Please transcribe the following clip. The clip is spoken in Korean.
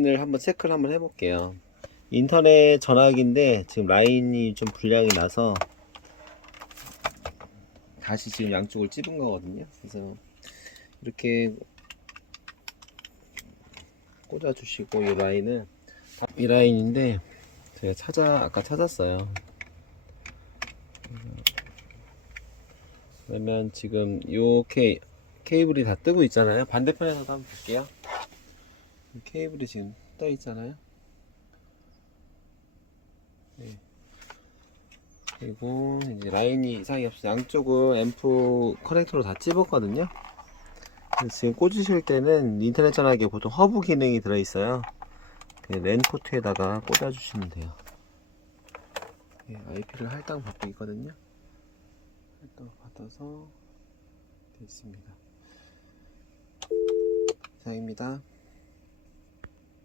라인을 한번 체크를 한번 해볼게요. 인터넷 전화기인데 지금 라인이 좀 불량이 나서 다시 지금 양쪽을 찝은 거거든요. 그래서 이렇게 꽂아주시고 이 라인을 이 라인인데 제가 찾아 아까 찾았어요. 그러면 지금 요 케, 케이블이 다 뜨고 있잖아요. 반대편에서도 한번 볼게요. 케이블이 지금 떠 있잖아요. 네. 그리고 이제 라인이 이상이 없어 양쪽을 앰프 커넥터로 다 찝었거든요. 지금 꽂으실 때는 인터넷 전화기에 보통 허브 기능이 들어있어요. 그랜 포트에다가 꽂아주시면 돼요. 예, IP를 할당 받고 있거든요. 할당 받아서 돼 있습니다. 이상입니다.